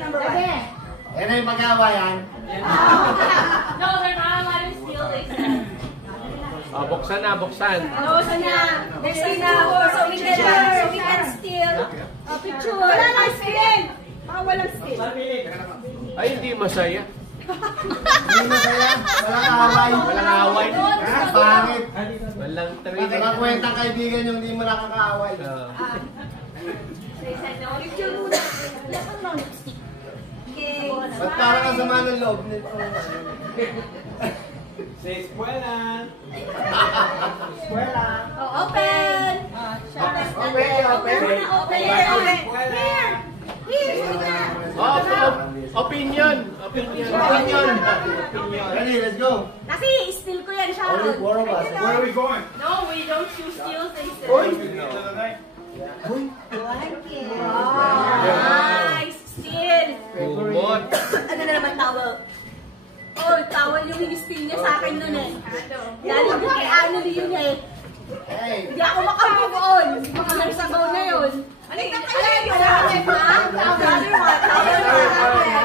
Number 1. Yan na yung mag-awayan. No, they're not allowed to steal, they said. Buksan na, buksan. Buksan na. Buksan na. So we can steal a picture. Wala nang steal. Walang steal. Ay, hindi masaya. Hindi masaya. Walang away. Walang away. Pangit. Walang tawid. Nakakwentang kaibigan yung hindi mo nakakaaway. They said no. Picture muna. Wala kang no lipstick. Okay. Ba't parang ang sama ng loob nito? Say escuela. Eskwela. Oh, open. Open. Here. Opinion. Ready, let's go. Kasi steal ko yan, Sharon. Only 4 of us. Where are we going? No, we don't choose steals, they said. Nice. Steal. Kumot. Ano na naman towel? Oh, towel yung in-steal niya sa akin nun eh. Galing ko kay Annalie yun eh. Hey. Hindi ako makamove on. Baka nagsabaw na yun. Ano yung towel?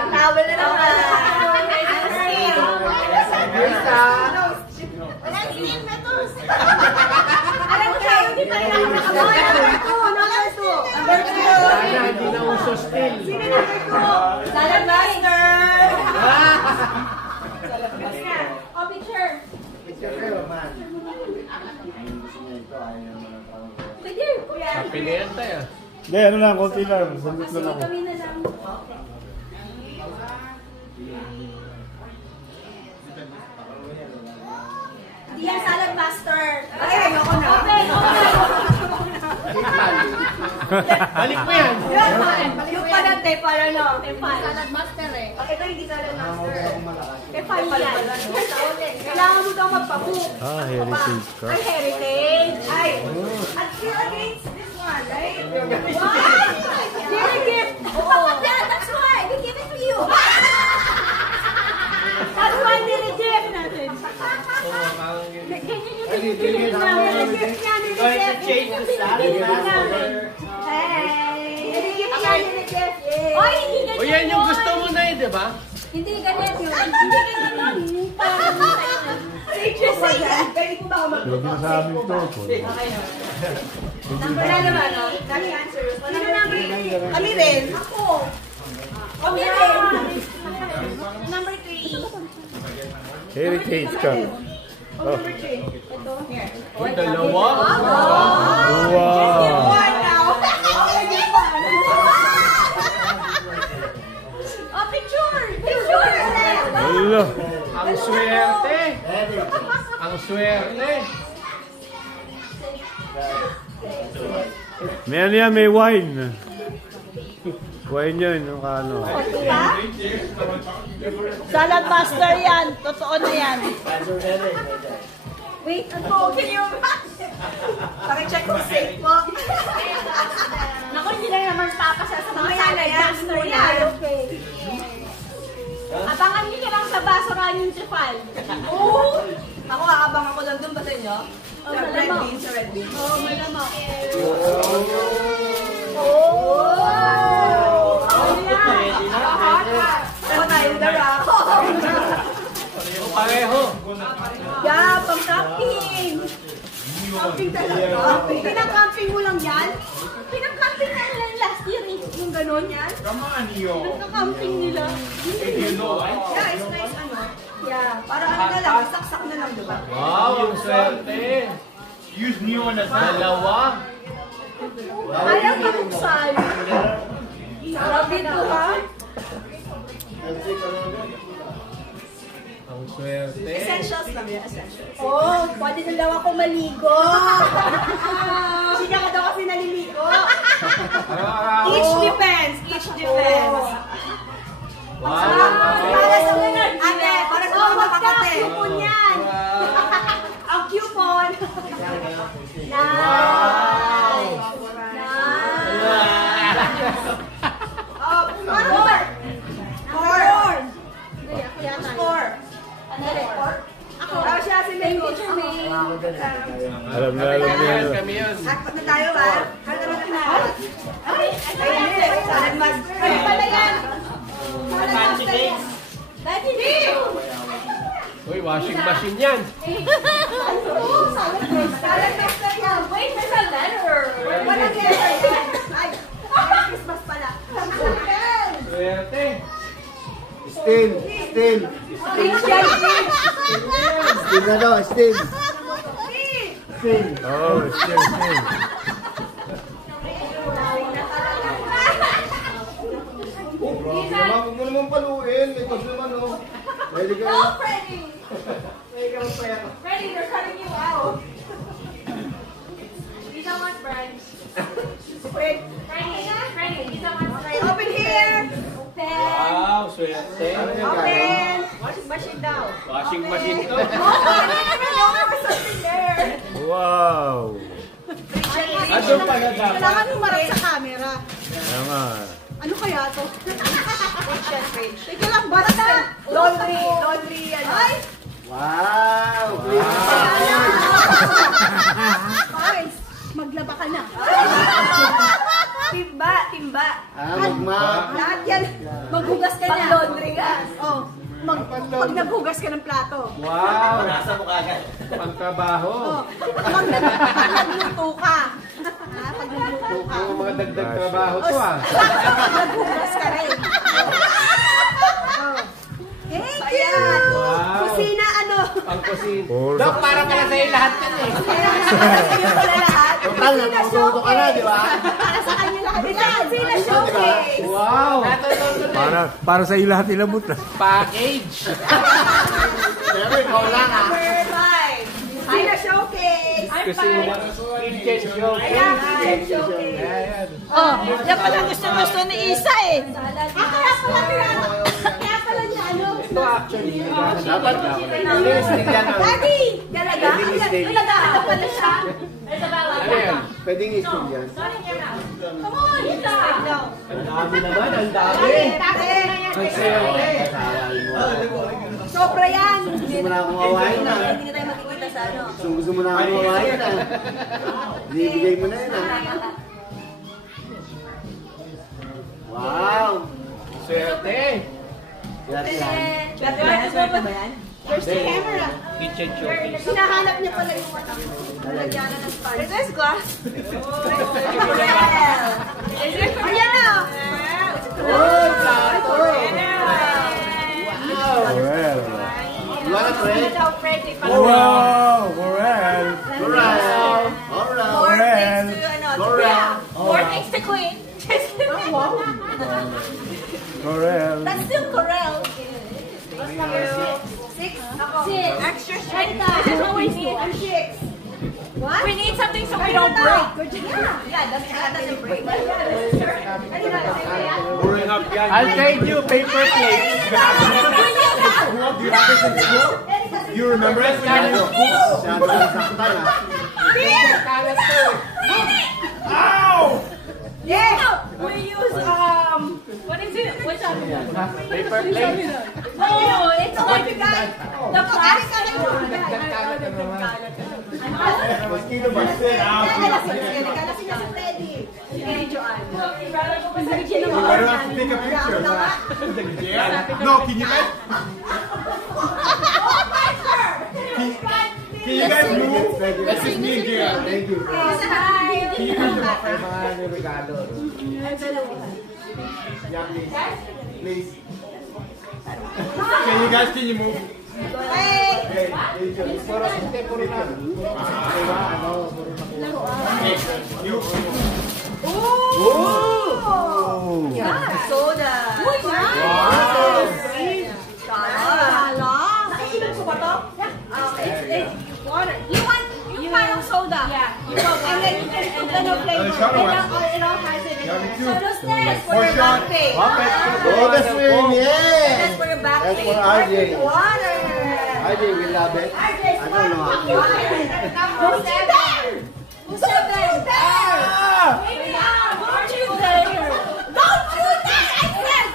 Towel na naman. Wala steal na to. Alam mo siya, hindi pa rin ako nakabaw. Number 2. Sana, hindi na uso still. Sino number 2? Salad Master. Oh, picture. Picture kayo, man. Pwede, kuya. Happy na yan tayo. Hindi, ano lang, konti lang. Sandit lang ako. Kami na lang. Hindi yan Salad Master. Ay, ayoko na. Open. Balik mo yan. Yung pala, para no. Salad Master eh. Ito hindi Salad Master. Tepal yan. Kailangan mo daw magpabook. Heritage ka. Ay, heritage. Ay. At still against this one, right? What? Give a gift. Oh, yeah, that's why. We give it to you. That's why nire-gift natin. Ganyan yung gift namin. Gift niya, nire-gift. Change the salad master. Hey! Nire-gift niya, nire-gift. Oy, hindi ganyan. O yan yung gusto mo na eh, di ba? Hindi ganyan yun. Hindi ganyan yun. Pwede ko ba ako mag- Pwede na sa amin to. Number na naman, no? Kami answer. Sino number? Kami rin. Ako. Kami rin. Number 3. Heritage ka. Number 3. Ito. Here. Uy, dalawa. Wow! Oh, picture! Picture! Hello! Ang swerte. Ang swerte. May ano yan, may wine. Wine yun, yung ano. Salad Master yan. Totoo na yan. Wait, ano? Can you Paki-check kung safe po. Naku, hindi na naman papasa sa mga Salad Master yan. Okay. Abangan niyo na lang sa basurahan yung tripal. Oo! Ako, kakabang ako lang dun ba sa inyo? Oh, malamang. Sa red bean. Oo, malamang. Ako tayo na rock. Pareho. Yeah, pang-camping. Camping talaga. Pinang-camping mo lang yan? Pinang-camping na lang last year eh. Yung gano'n yan? Come on, yo. Pinang-camping nila. You know, I Yeah, it's nice ano. Yeah, para ano na lang, saksak na lang, diba? Wow, ang swerte. use neon as well. Dalawa. Ayaw mabuksan. Sarap dito ha? Ang swerte. Essentials lang yan, essentials. Oh, pwede na daw ako maligo. Siya ka daw kasi naliligo. Each depends, each depends. Para sa mga Ate, para sa oh, mga wag ka, kakate. coupon yan. Ang coupon. Nice. Oh, four. Four. Four. Ano rin? Ako. Ako siya si May. Picture me. Alam na, alam na. Kami yun. Apat na tayo ba? Kaya naman na. Ay, Ay, hindi. Salad master. Ano pala yan? Washing machine yan. Wait, there's a letter. Walang letter. Ay, Christmas pala. Swerte. Still. Still na daw, still. Still. Oh, still. Huwag mo naman paluin. May tos naman, oh. Ready ka na? Freddy, they're cutting you out. These are what friends. Freddy, open here. Open. Wow, swerte. Open. Washing machine daw. Washing machine to. Something there. Wow. Ano pala dapat? Kailangan humarap sa camera. Kaya nga. Ano kaya to? Teka lang, basta. Laundry, ano? Ay! Wow! Guys, maglaba ka na. Timba. Lahat yan. Maghugas ka na. Pag-laundry ka. Oh. Pag naghugas ka ng plato. Wow. Nasa mo kagad. Pangtrabaho. Oh. Pag nagluto ka. Pag nagluto ka. Mga dagdag trabaho to ah. Naghugas ka rin. Oh. Thank you! Wow. Kusina ano? Pang-kusin. Puro Dok, para pala sa'yo lahat yan eh. Kusina pala lahat. Total, natututo ka na, di ba? Para sa kanya lahat. Kusina showcase. Wow. para sa iyo lahat ilabot na. Package. Pero ikaw lang, ha? Number 5. Kusina showcase. Kusina. Kitchen show. Kitchen showcase. Ayan. Oh, yan pala gusto ni Isa eh. Kaya pala niya ano? Ito actually. Dapat Linistig yan ang. Daddy! Dalaga? Dalaga pala siya. Ano yan? pwedeng i-still yan. Come on, Isa! Ang dami naman. Ang dami. Ang swerte. Sobra yan! Gusto mo na akong awayin na. Hindi na tayo makikita sa ano. Gusto mo na akong awayin na. Binibigay mo na yun, ha? Wow! Swerte. Yan. Swerte ba yan? Where's the camera? Kitchen showcase. Hinahanap niya pala yung nalagyanan ng sponge. Is this glass? Ayan na! Well. You wanna pray? Wow, Morel. Alright. Alright. Alright. More things to clean. Morel. That's still Corel. Six. Extra shake. This is what we need. I'm six. What? We need something so we don't break. Yeah, that doesn't break. I'll trade you paper plates. You remember it? Masyado kang saktan, ha? Ow! Yeah. We use what is it? What's that? Paper plates. Oh, it's like the plastic. Mosquito ba? I don't have to take a picture. Yeah? No, can you guys? Can you guys move? That's just me and Gia. Thank you. Can you guys please? Can you move? Hey. You. Oh! Soda. Uy, nice. Kala. Nakainom ko ba to? It's water. You want parang soda. Yeah. And then you can put the no flavor. It all has it. So those that's for your back pain. Oh, that's really, yeah! That's for your back That's pain. for RJ. Water. RJ will love it. I don't know how to. Who's there? Who's there? Wait up. Don't you dare. Don't you dare. I said.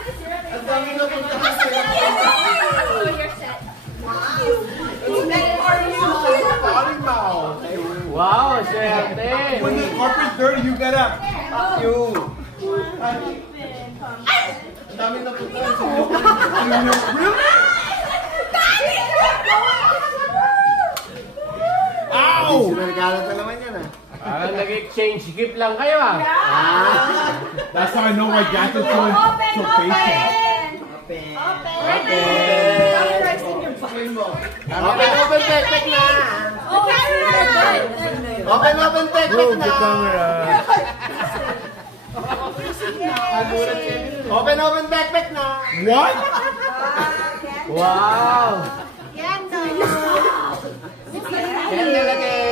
Ang dami na punta ka Oh, you're set. Who's better for you? Wow, swerte. When the carpet's dirty, you gotta. you. Ang dami na punta. Really? Daddy, you're going Regalo na naman yan ah. Parang nag-exchange gift lang kayo ah. That's how I know why Gat is so patient. Open, backpack na. Open, backpack Move the na. camera. Open, backpack na. What? Wow! Yan, no. Yan nalagay.